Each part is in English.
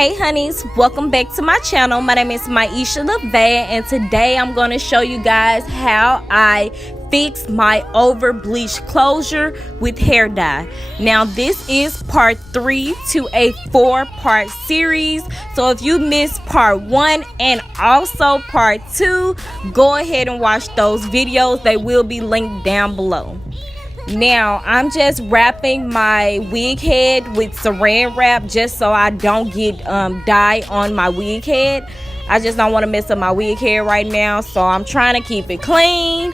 Hey honeys, welcome back to my channel. My name is MieshaLave, and today I'm going to show you guys how I fix my over bleached closure with hair dye. Now this is part 3 to a 4-part series, so if you missed part 1 and also part 2, go ahead and watch those videos. They will be linked down below. Now I'm just wrapping my wig head with saran wrap just so I don't get dye on my wig head. I just don't want to mess up my wig head right now, so I'm trying to keep it clean.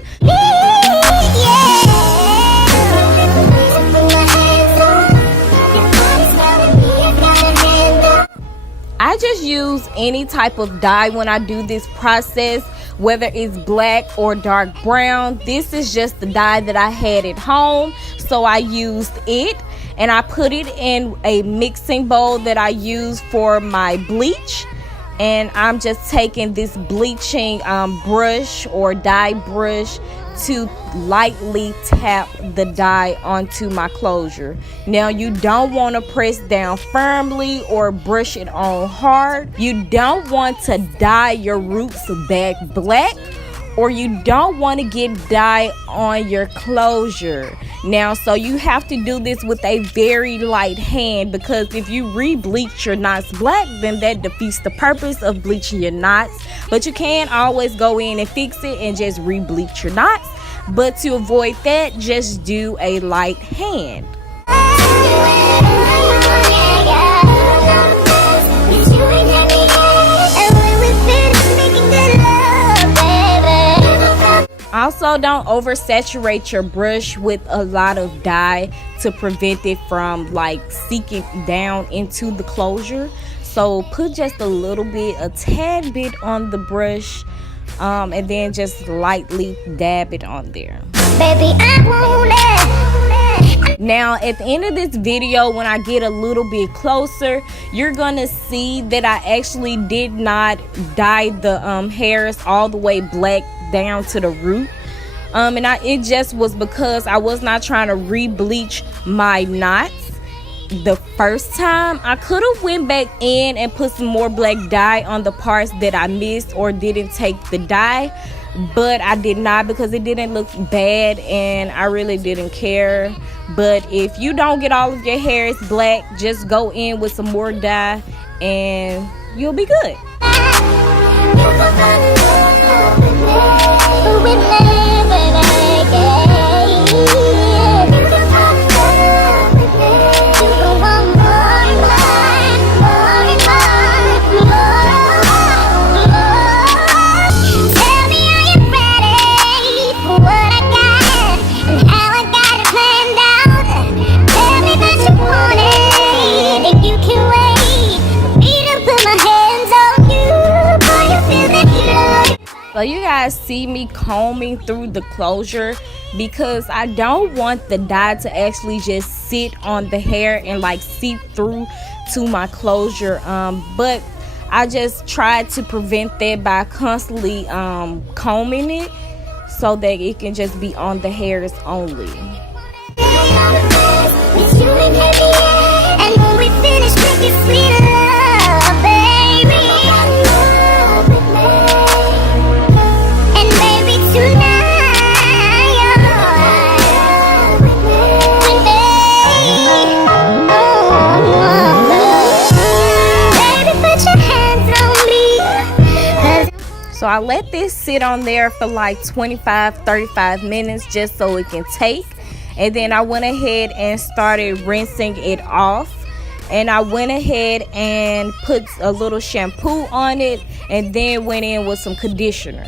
I just use any type of dye when I do this process, whether it's black or dark brown. This is just the dye that I had at home, so I used it, and I put it in a mixing bowl that I use for my bleach. And I'm just taking this bleaching brush or dye brush to lightly tap the dye onto my closure. Now you don't want to press down firmly or brush it on hard. You don't want to dye your roots back black, or you don't want to get dye on your closure. Now, so you have to do this with a very light hand, because if you re-bleach your knots black, then that defeats the purpose of bleaching your knots. But you can always go in and fix it and just re-bleach your knots. But to avoid that, just do a light hand. Also, don't oversaturate your brush with a lot of dye to prevent it from like seeking down into the closure. So put just a little bit, a tad bit on the brush, and then just lightly dab it on there. Baby, I want it. Now at the end of this video, when I get a little bit closer, you're gonna see that I actually did not dye the hairs all the way black down to the root, and it just was because I was not trying to re-bleach my knots the first time. I could have went back in and put some more black dye on the parts that I missed or didn't take the dye, but I did not because it didn't look bad and I really didn't care. But if you don't get all of your hairs black, just go in with some more dye and you'll be good. So you guys see me combing through the closure because I don't want the dye to actually just sit on the hair and like seep through to my closure, but I just try to prevent that by constantly combing it so that it can just be on the hairs only. And when we finish, make it sweet love, baby. So I let this sit on there for like 25-35 minutes just so it can take, and then I went ahead and started rinsing it off, and I went ahead and put a little shampoo on it and then went in with some conditioner.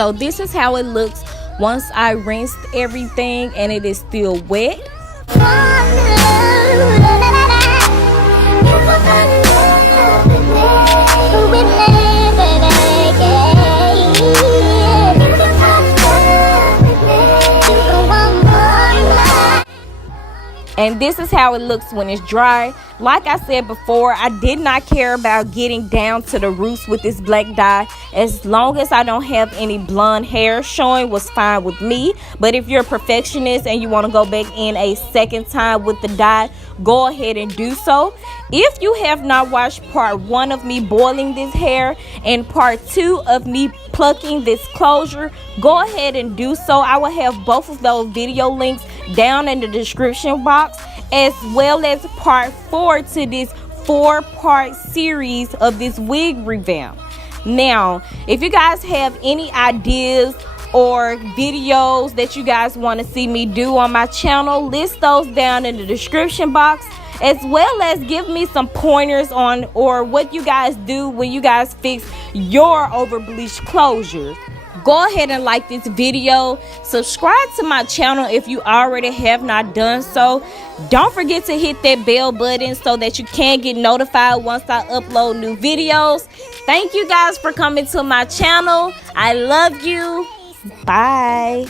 So this is how it looks once I rinsed everything and it is still wet. And this is how it looks when it's dry. Like I said before, I did not care about getting down to the roots with this black dye. As long as I don't have any blonde hair showing was fine with me. But if you're a perfectionist and you want to go back in a second time with the dye, go ahead and do so. If you have not watched part 1 of me boiling this hair and part 2 of me plucking this closure, go ahead and do so. I will have both of those video links down in the description box, as well as part 4 to this 4-part series of this wig revamp. Now, if you guys have any ideas or videos that you guys want to see me do on my channel, list those down in the description box, as well as give me some pointers on or what you guys do when you guys fix your over bleached closures. Go ahead and like this video, subscribe to my channel if you already have not done so. Don't forget to hit that bell button so that you can get notified once I upload new videos. Thank you guys for coming to my channel. I love you. Bye.